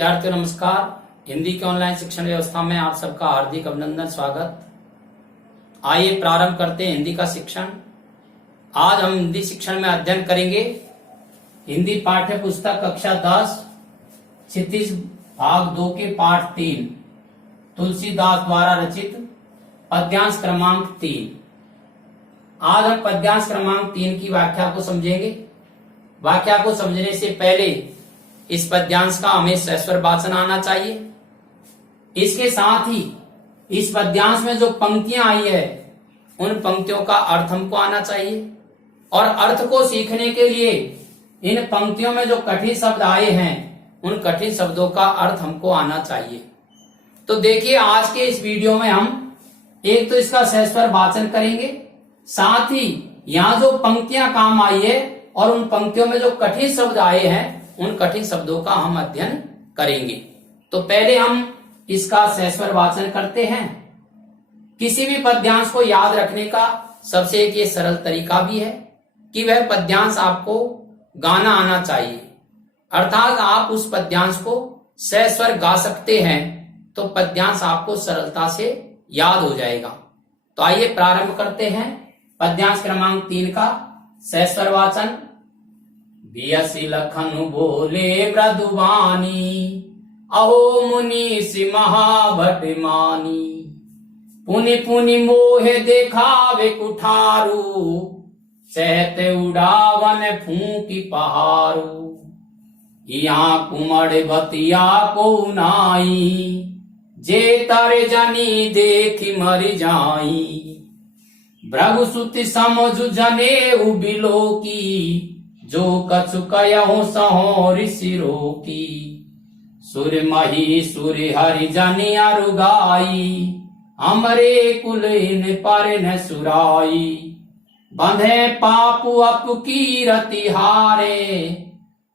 विद्यार्थियों नमस्कार। हिंदी के ऑनलाइन शिक्षण व्यवस्था में आप सबका हार्दिक अभिनंदन, स्वागत। आइए प्रारंभ करते हैं हिंदी का शिक्षण। आज हम हिंदी शिक्षण में अध्ययन करेंगे हिंदी पाठ्य पुस्तक कक्षा 10 क्षितिज भाग 2 के पाठ 3 तुलसीदास द्वारा रचित पद्यांश क्रमांक 3। आज हम पद्यांश क्रमांक 3 की व्याख्या को समझेंगे। व्याख्या को समझने से पहले इस पद्यांश का हमें सस्वर वाचन आना चाहिए। इसके साथ ही इस पद्यांश में जो पंक्तियां आई है उन पंक्तियों का अर्थ हमको आना चाहिए, और अर्थ को सीखने के लिए इन पंक्तियों में जो कठिन शब्द आए हैं उन कठिन शब्दों का अर्थ हमको आना चाहिए। तो देखिए, आज के इस वीडियो में हम एक तो इसका सस्वर वाचन करेंगे, साथ ही यहाँ जो पंक्तियां काम आई है और उन पंक्तियों में जो कठिन शब्द आए हैं उन कठिन शब्दों का हम अध्ययन करेंगे। तो पहले हम इसका सस्वर वाचन करते हैं। किसी भी पद्यांश को याद रखने का सबसे एक ये सरल तरीका भी है कि वह पद्यांश आपको गाना आना चाहिए, अर्थात आप उस पद्यांश को सस्वर गा सकते हैं तो पद्यांश आपको सरलता से याद हो जाएगा। तो आइए प्रारंभ करते हैं पद्यांश क्रमांक 3 का सस्वर वाचन। बियसी लखन बोले मृदुवानी, अहो मुनीषि महाभट मानी। पुनि पुनि मोहे देखावे कुठारू, सहते उड़ावन फूंकी पहारू। यहाँ कुमड़ बतिया को नाई, जे तर जनी देखी मर जाई। भृगुसुति समझु जने उबिलो की, जो कछु कयहु सहो ऋषि रोकी। सुर मही सुर हरि जनि अरुगाई, हमरे कुल इन पर न सुराई। बंधे पापु अपकी रति हारे,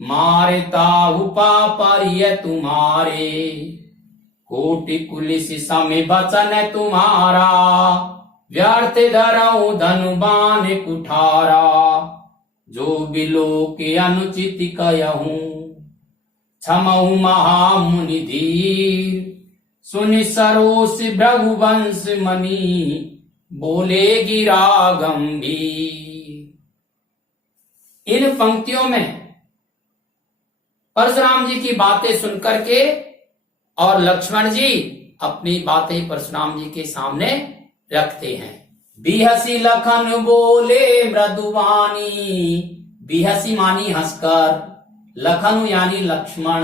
मारे ताहु पापरिय तुम्हारे। कोटि कुलिस समय बचन तुम्हारा, व्यर्थ धरऊ धनुबान कुठारा। जो बिलो के अनुचित कयहूं, क्षमहु महामुनि धीर। सुनि सरोस भृगुवंश मणि, बोले गिरा गंभीर। इन पंक्तियों में परशुराम जी की बातें सुनकर के और लक्ष्मण जी अपनी बातें परशुराम जी के सामने रखते हैं। बिहसी लखन बोले मृदुवानी, बिहसी मानी हंसकर, लखन यानी लक्ष्मण,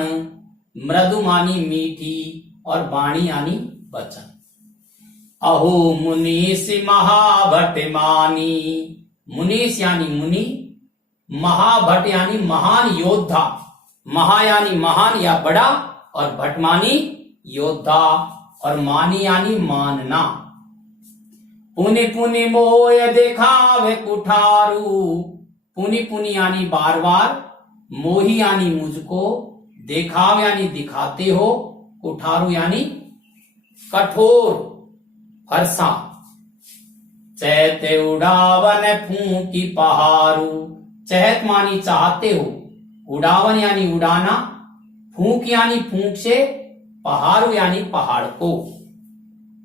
मृदु मानी मीठी, और वाणी यानी वचन। अहो मुनीष महाभट मानी, मुनीष यानी मुनि, महाभट यानी महान योद्धा। महा यानी महान या बड़ा, और भट मानी योद्धा, और मानी यानी मानना। पुनि पुनि मोय देखावे कुठारू, पुनि पुनि यानी बार बार, मोही यानी मुझको, देखाव यानी दिखाते हो, कुठारू यानी कठोर फरसा। चहते उड़ावन फूंकी पहारू, चहत मानी चाहते हो, उड़ावन यानी उड़ाना, फूंक यानी फूंक से, पहाड़ू यानी पहाड़ को,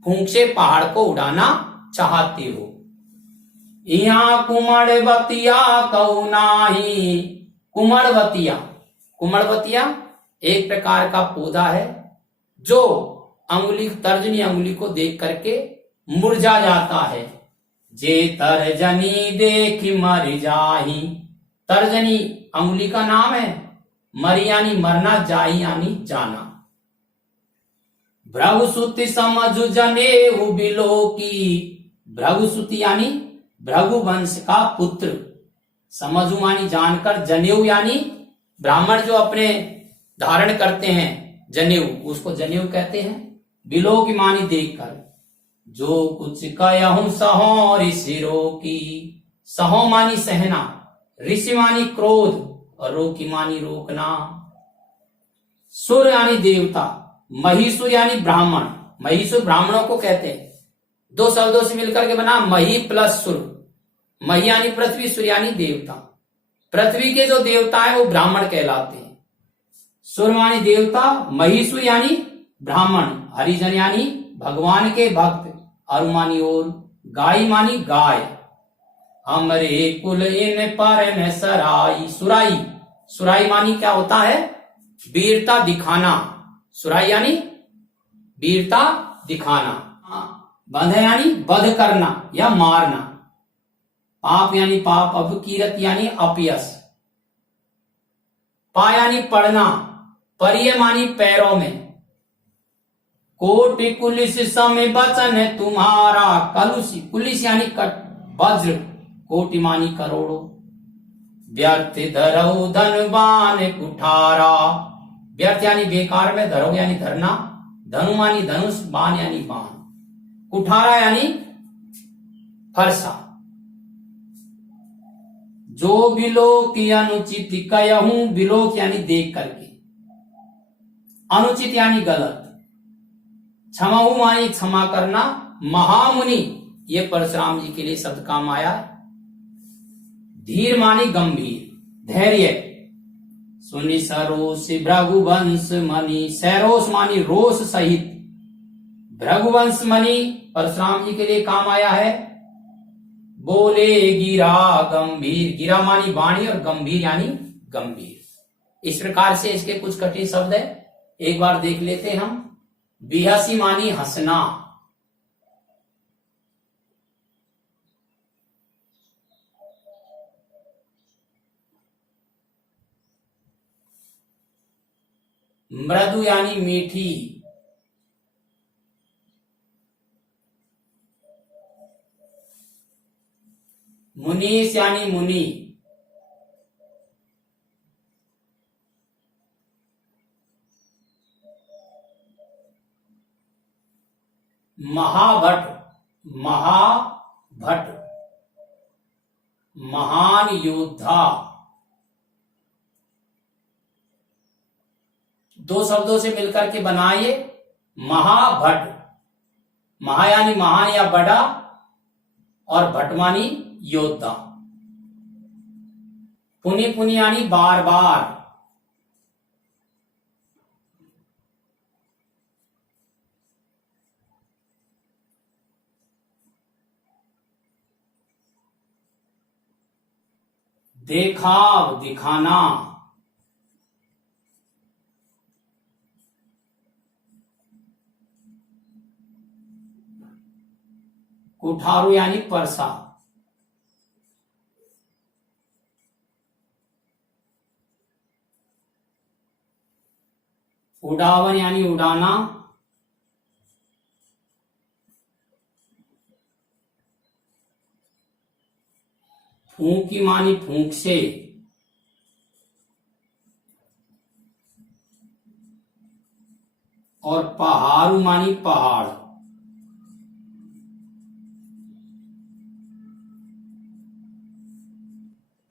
फूंक से पहाड़ को उड़ाना चाहते हो। यहाँ कुमड़वतिया कऊ नाही, कुमड़वतिया, कुमड़वतिया एक प्रकार का पौधा है जो अंगुली, तर्जनी अंगुली को देख करके मुरझा जाता है। जे तर्जनी देखी मर जाही, तर्जनी अंगुली का नाम है, मरी यानी मरना, जाही यानी जाना। भृगुसुति समझु जने उबिलो की, भृगुसुति यानी भृगु वंश का पुत्र, समझु मानी जानकर, जनेऊ यानी ब्राह्मण जो अपने धारण करते हैं जनेऊ, उसको जनेऊ कहते हैं। बिलो की मानी देखकर, जो कुछ कहूं सहो ऋषि रोकी, सहो मानी सहना, ऋषि मानी क्रोध, और रोकी मानी रोकना। सुर यानी देवता, महीसुर यानी ब्राह्मण, महीसुर ब्राह्मणों को कहते हैं। दो शब्दों से मिलकर के बना मही प्लस सुर। मही यानी पृथ्वी, सुर यानी देवता। पृथ्वी के जो देवता है वो ब्राह्मण कहलाते हैं। सुर मानी देवता, महिषु यानी ब्राह्मण, हरिजन यानी भगवान के भक्त, अरु मानी और, गाय मानी गाय। हमरे कुल इन पर न सराई, सुराई, सुराई मानी क्या होता है? वीरता दिखाना। सुराई यानी वीरता दिखाना। बंध यानी वध करना या मारना। पाप यानी पाप, अपकीरत यानी अपयश। पा यानी पढ़ना, परिय मानी पैरों में। कोटि कुलिस समय बचन तुम्हारा, कलुषी, कुलिस यानी कट, वज्र, कोटि मानी करोड़ों। व्यर्थ धरऊ धनवान कुठारा, व्यर्थ यानी बेकार में, धरऊ यानी धरना, धनु मानी धनुष, बाण यानी बाण, कुठारा यानी फरसा। जो बिलोक अनुचित कहूं, बिलोक यानी देख करके, अनुचित यानी गलत, क्षमाहु मानी क्षमा करना। महामुनि, ये परशुराम जी के लिए शब्द काम आया। धीर मानी गंभीर, धैर्य। सुनि सरोस भृगुवंश मणि, सैरोस मानी रोष सहित, भृगुवंश मणि परशुराम जी के लिए काम आया है। बोले गिरा गंभीर, गिरा मानी वाणी और गंभीर यानी गंभीर। इस प्रकार से इसके कुछ कठिन शब्द है, एक बार देख लेते हैं हम। बिहसी मानी हंसना, मृदु यानी मीठी, मुनीस यानी मुनि, महाभट, महाभट, महान योद्धा। दो शब्दों से मिलकर के बनाइए महाभट। महा यानी महान या बड़ा, और भट मानी योद्धा। पुनि, पुनि यानी बार बार। देखाव, दिखाना। कुठारू यानी परसा। उड़ावन यानी उड़ाना। फूंकी मानी फूंक से। और पहाड़ू मानी पहाड़।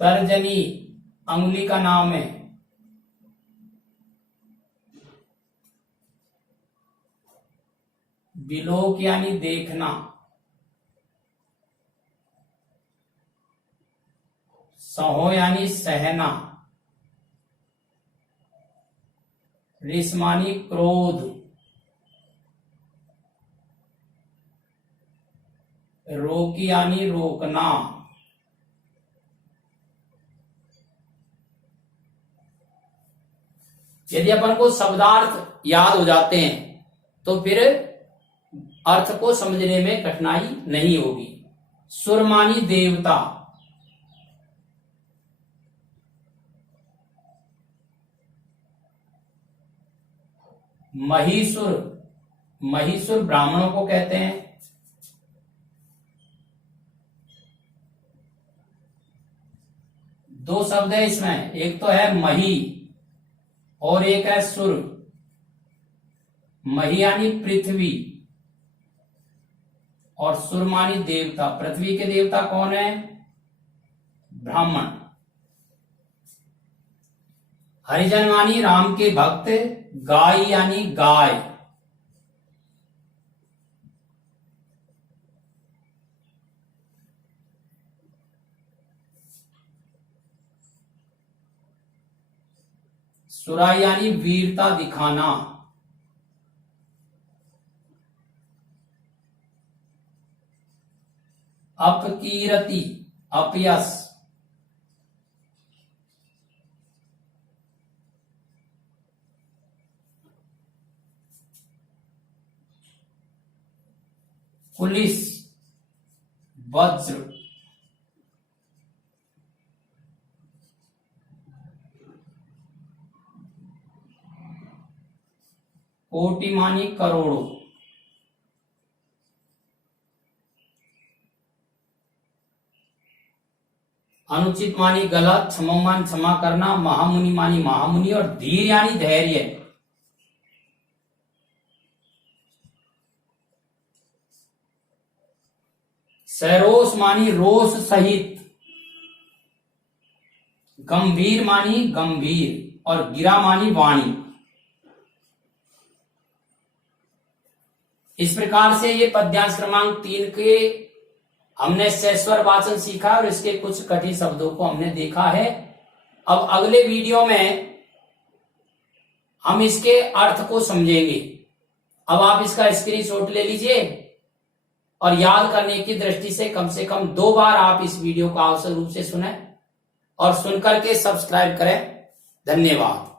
तर्जनी अंगुली का नाम है। बिलोक यानी देखना। सहो यानी सहना। रिस मानी क्रोध। रोकी यानी रोकना। यदि अपन को शब्दार्थ याद हो जाते हैं तो फिर अर्थ को समझने में कठिनाई नहीं होगी। सुर मानी देवता। महिषुर, महिषुर ब्राह्मणों को कहते हैं। दो शब्द है इसमें, एक तो है मही और एक है सुर। मही यानी पृथ्वी और सुर मानी देवता। पृथ्वी के देवता कौन है? ब्राह्मण। हरिजन मानी राम के भक्त। गाय यानी गाय। सुराही यानी वीरता दिखाना। अपकीर्ति अपयश। पुलिस वज्र। कोटि मानी करोड़ों। अनुचित मानी गलत, क्षमा मानी क्षमा करना, महामुनि मानी महामुनि, और धीर यानी धैर्य। सरोष मानी रोष सहित, गंभीर मानी गंभीर, और गिरा मानी वाणी। इस प्रकार से ये पद्यांश क्रमांक 3 के हमने सस्वर वाचन सीखा और इसके कुछ कठिन शब्दों को हमने देखा है। अब अगले वीडियो में हम इसके अर्थ को समझेंगे। अब आप इसका स्क्रीनशॉट ले लीजिए और याद करने की दृष्टि से कम 2 बार आप इस वीडियो को आवश्यक रूप से सुने और सुनकर के सब्सक्राइब करें। धन्यवाद।